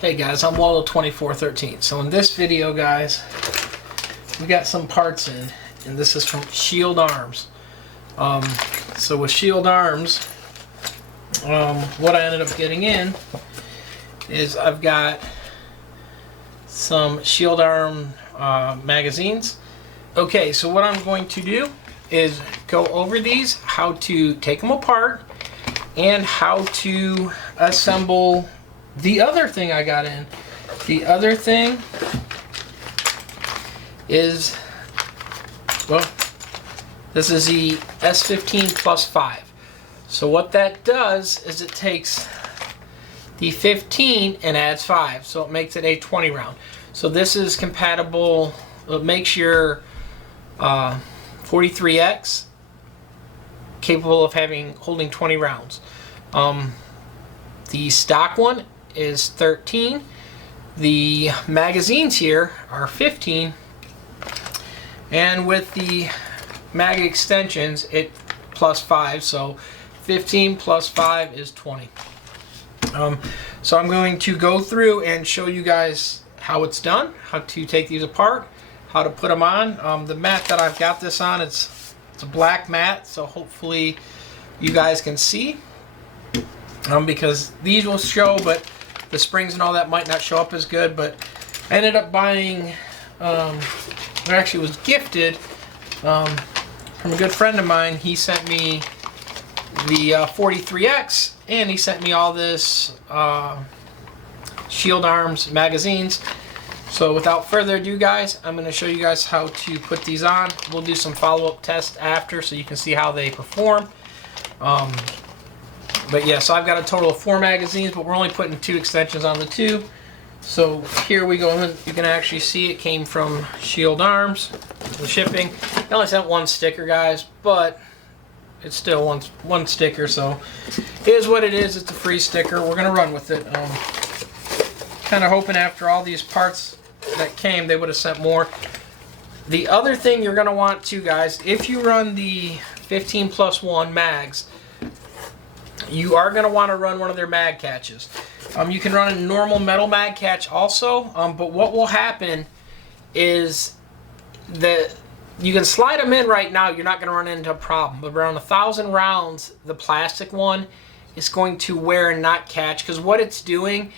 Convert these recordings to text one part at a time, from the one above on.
Hey guys, I'm ROLLO 2413. So in this video, guys, we got some parts in, and this is from Shield Arms. So with Shield Arms, what I ended up getting in is I've got some Shield Arm magazines. Okay, so what I'm going to do is go over these, how to take them apart, and how to assemble the other thing I got in. The other thing is, well, this is the S15 plus 5. So what that does is it takes the 15 and adds 5. So it makes it a 20 round. So this is compatible, it makes your 43X capable of holding 20 rounds. The stock one is 13. The magazines here are 15, and with the mag extensions it plus 5, so 15 plus 5 is 20. So I'm going to go through and show you guys how it's done, how to take these apart, how to put them on. The mat that I've got this on, it's a black mat, so hopefully you guys can see, because these will show, but the springs and all that might not show up as good. But I ended up buying, or actually was gifted from a good friend of mine. He sent me the 43X, and he sent me all this Shield Arms magazines. So without further ado, guys, I'm going to show you guys how to put these on. We'll do some follow-up tests after so you can see how they perform. But yeah, so I've got a total of 4 magazines, but we're only putting 2 extensions on the 2. So here we go. You can actually see it came from Shield Arms, the shipping. They only sent 1 sticker, guys, but it's still one sticker, so it is what it is. It's a free sticker. We're going to run with it. Kind of hoping after all these parts that came, they would have sent more. The other thing you're going to want to, guys, if you run the 15 plus 1 mags, you are going to want to run one of their mag catches. You can run a normal metal mag catch also, but what will happen is that you can slide them in right now, you're not going to run into a problem, but around 1,000 rounds, the plastic one is going to wear and not catch, because what it's doing,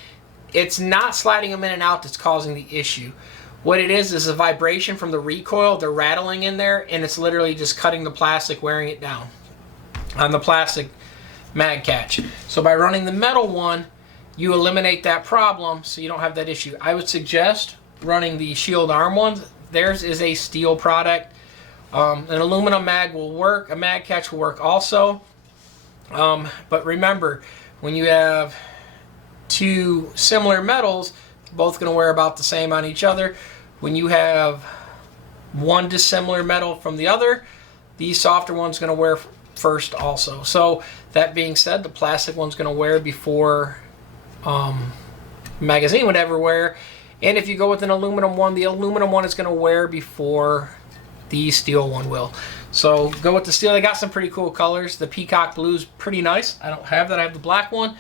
it's not sliding them in and out that's causing the issue. What it is a vibration from the recoil. They're rattling in there, and it's literally just cutting the plastic, wearing it down on the plastic mag catch. So by running the metal one, you eliminate that problem, so you don't have that issue. I would suggest running the Shield Arm ones. Theirs is a steel product. An aluminum mag will work. A mag catch will work also. But remember, when you have 2 similar metals, both going to wear about the same on each other. When you have 1 dissimilar metal from the other, the softer one's going to wear first also. So that being said, the plastic one's going to wear before magazine would ever wear. And if you go with an aluminum one, the aluminum one is going to wear before the steel one will. So go with the steel. They got some pretty cool colors. The peacock blue is pretty nice. I don't have that. I have the black one.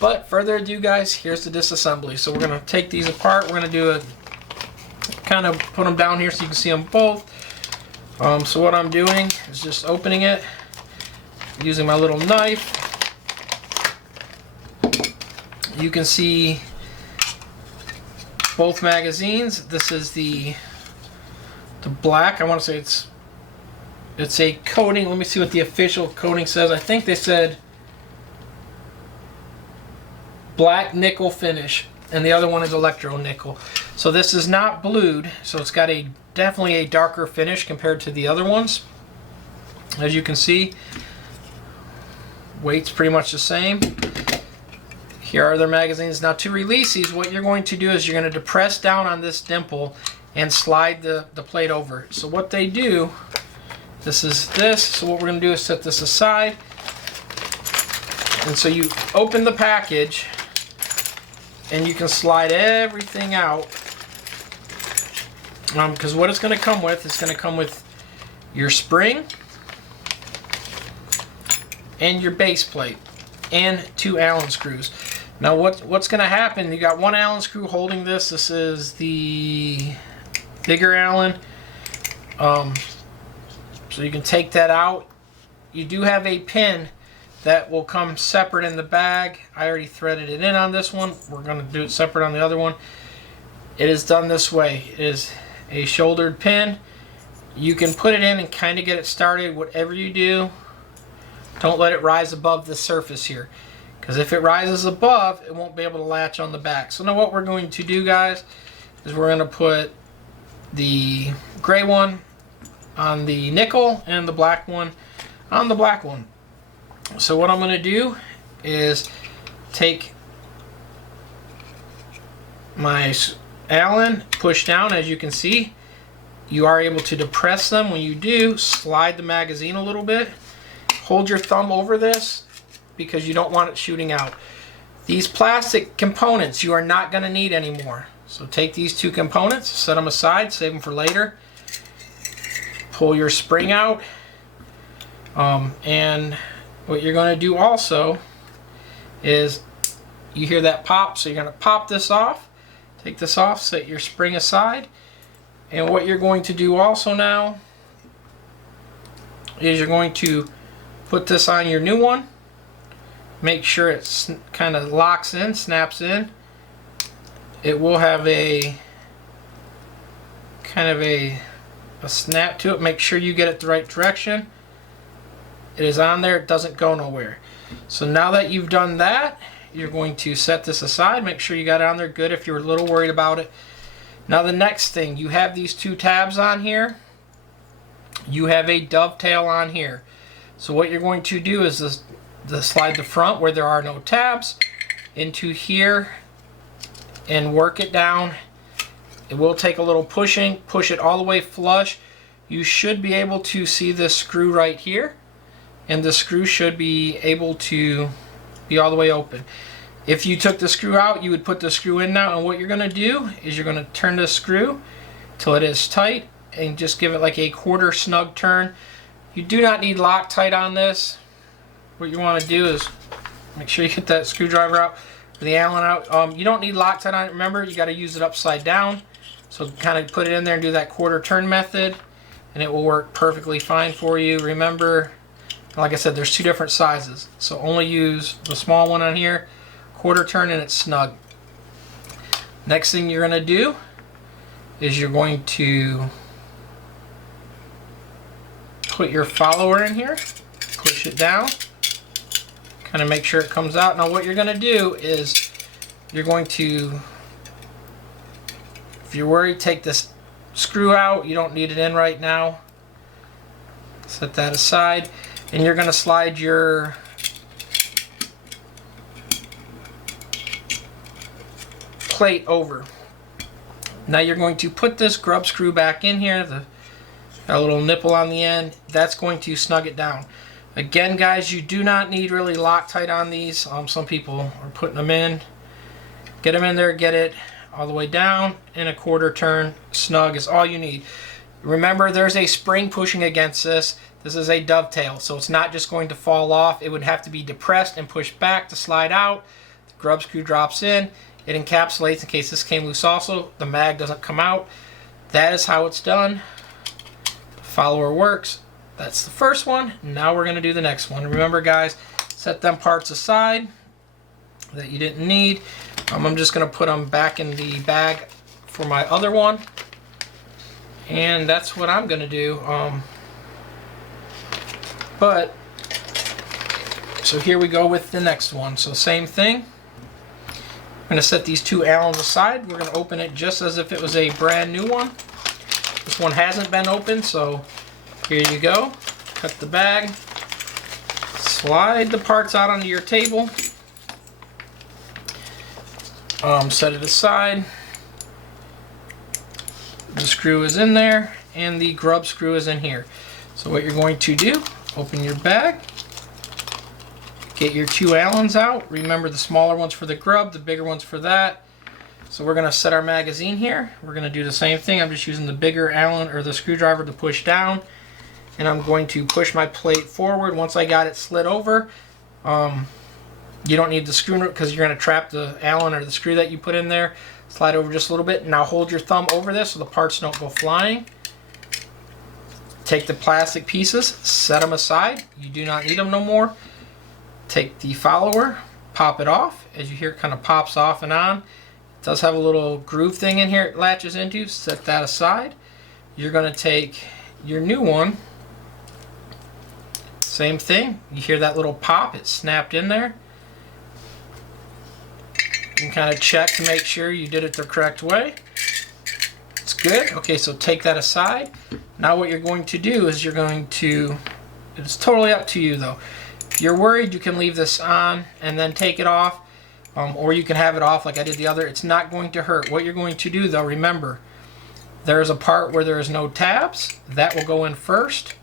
But further ado, guys, here's the disassembly. So we're going to take these apart. We're going to do a kind of put them down here so you can see them both. So what I'm doing is just opening it using my little knife. You can see both magazines. This is the black. I want to say it's a coating. Let me see what the official coating says. I think they said black nickel finish, and the other one is electro nickel. So this is not blued, so it's got definitely a darker finish compared to the other ones. As you can see, weight's pretty much the same. Here are their magazines. Now to release these, what you're going to do is you're going to depress down on this dimple and slide the plate over. So what they do, this is this. So what we're going to do is set this aside. And so you open the package, and you can slide everything out. Because what it's going to come with, it's going to come with your spring and your base plate and 2 Allen screws. Now what's going to happen, you got one Allen screw holding this. This is the bigger Allen. So you can take that out. You do have a pin that will come separate in the bag. I already threaded it in on this one. We're going to do it separate on the other one. It is done this way. It is a shouldered pin. You can put it in and kind of get it started. Whatever you do, don't let it rise above the surface here, because if it rises above, it won't be able to latch on the back. So now what we're going to do, guys, is we're going to put the gray one on the nickel and the black one on the black one. So what I'm going to do is take my Allen, push down. As you can see, you are able to depress them. When you do, slide the magazine a little bit. Hold your thumb over this because you don't want it shooting out. These plastic components you are not going to need anymore. So take these two components, set them aside, save them for later. Pull your spring out. And what you're going to do also is, you hear that pop, so you're going to pop this off. Take this off, set your spring aside. And what you're going to do also now is you're going to put this on your new one. Make sure it kind of locks in, snaps in. It will have a kind of a snap to it. Make sure you get it the right direction. It is on there, it doesn't go nowhere. So now that you've done that, you're going to set this aside. Make sure you got it on there good if you're a little worried about it. Now the next thing, you have these two tabs on here. You have a dovetail on here. So what you're going to do is slide the front where there are no tabs into here and work it down. It will take a little pushing. Push it all the way flush. You should be able to see this screw right here, and the screw should be able to be all the way open. If you took the screw out, you would put the screw in now, and what you're going to do is you're going to turn the screw till it is tight and just give it like a quarter snug turn. You do not need Loctite on this. What you want to do is make sure you get that screwdriver out, or the Allen out. You don't need Loctite on it. Remember, you got to use it upside down. So kind of put it in there and do that quarter turn method, and it will work perfectly fine for you. Remember, like I said, there's two different sizes, so only use the small one on here, quarter turn, and it's snug. Next thing you're going to do is you're going to put your follower in here, push it down, kind of make sure it comes out. Now what you're going to do is you're going to, if you're worried, take this screw out. You don't need it in right now. Set that aside, and you're going to slide your plate over. Now you're going to put this grub screw back in here, got a little nipple on the end. That's going to snug it down. Again, guys, you do not need really Loctite on these. Some people are putting them in. Get them in there, get it all the way down, and a quarter turn snug is all you need. Remember, there's a spring pushing against this. This is a dovetail, so it's not just going to fall off. It would have to be depressed and pushed back to slide out. The grub screw drops in. It encapsulates in case this came loose also. The mag doesn't come out. That is how it's done. The follower works. That's the first one. Now we're going to do the next one. Remember, guys, set them parts aside that you didn't need. I'm just going to put them back in the bag for my other one. And that's what I'm going to do. So here we go with the next one. So same thing. I'm going to set these two Allens aside. We're going to open it just as if it was a brand new one. This one hasn't been opened, so here you go. Cut the bag. Slide the parts out onto your table. Set it aside. The screw is in there, and the grub screw is in here. So what you're going to do, open your bag, get your two Allens out. Remember, the smaller one's for the grub, the bigger one's for that. So we're going to set our magazine here. We're going to do the same thing. I'm just using the bigger Allen or the screwdriver to push down, and I'm going to push my plate forward. Once I got it slid over, You don't need the screw because you're going to trap the Allen or the screw that you put in there. Slide over just a little bit. Now hold your thumb over this so the parts don't go flying. Take the plastic pieces, set them aside. You do not need them no more. Take the follower, pop it off. As you hear, it kind of pops off and on. It does have a little groove thing in here it latches into. Set that aside. You're going to take your new one. Same thing. You hear that little pop. It's snapped in there. You can kind of check to make sure you did it the correct way. It's good. Okay, so take that aside. Now what you're going to do is you're going to, it's totally up to you though. If you're worried, you can leave this on and then take it off, or you can have it off like I did the other. It's not going to hurt. What you're going to do though, remember, there is a part where there is no tabs. That will go in first,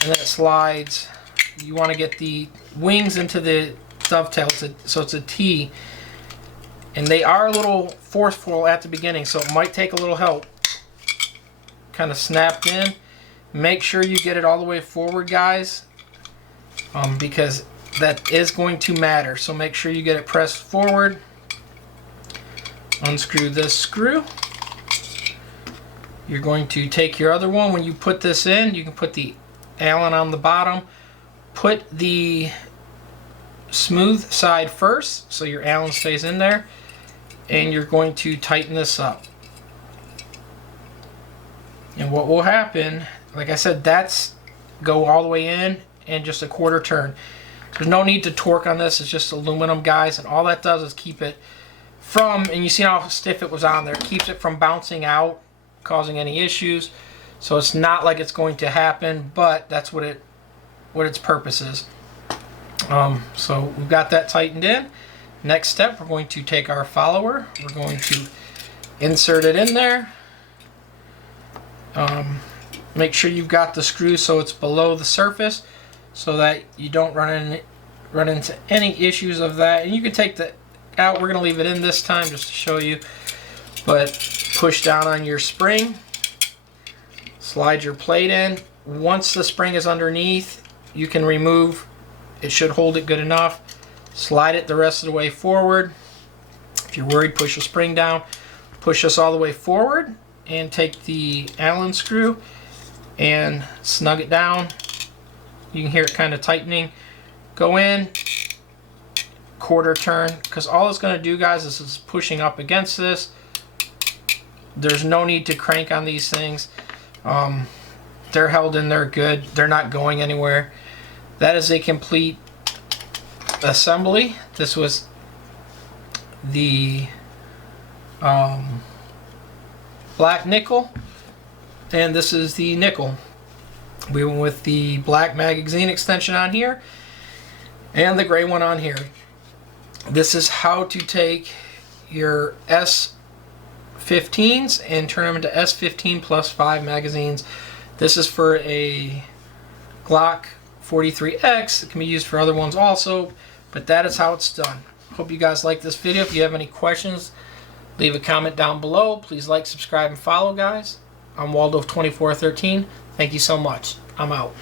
and then it slides. You want to get the wings into the dovetail, so it's a T. And they are a little forceful at the beginning, so it might take a little help. Kind of snapped in. Make sure you get it all the way forward, guys, because that is going to matter. So make sure you get it pressed forward. Unscrew this screw. You're going to take your other one. When you put this in, you can put the Allen on the bottom. Put the smooth side first so your Allen stays in there, and you're going to tighten this up. And what will happen, like I said, that's go all the way in and just a quarter turn. There's no need to torque on this. It's just aluminum, guys, and all that does is keep it from, and you see how stiff it was on there, it keeps it from bouncing out, causing any issues. So it's not like it's going to happen, but that's what its purpose is. So we've got that tightened in. Next step, we're going to take our follower. We're going to insert it in there. Make sure you've got the screw so it's below the surface, so that you don't run into any issues of that. And you can take that out. We're going to leave it in this time just to show you. But push down on your spring. Slide your plate in. Once the spring is underneath, you can remove. It should hold it good enough. Slide it the rest of the way forward. If you're worried, push the spring down. Push this all the way forward and take the Allen screw and snug it down. You can hear it kind of tightening. Go in, quarter turn, because all it's going to do, guys, is it's pushing up against this. There's no need to crank on these things. They're held in there good. They're not going anywhere. That is a complete assembly. This was the black nickel, and this is the nickel. We went with the black magazine extension on here and the gray one on here. This is how to take your S15s and turn them into S15 plus 5 magazines. This is for a Glock 43X. It can be used for other ones also, but that is how it's done. Hope you guys like this video. If you have any questions, leave a comment down below. Please like, subscribe, and follow, guys. I'm Waldo of 2413. Thank you so much. I'm out.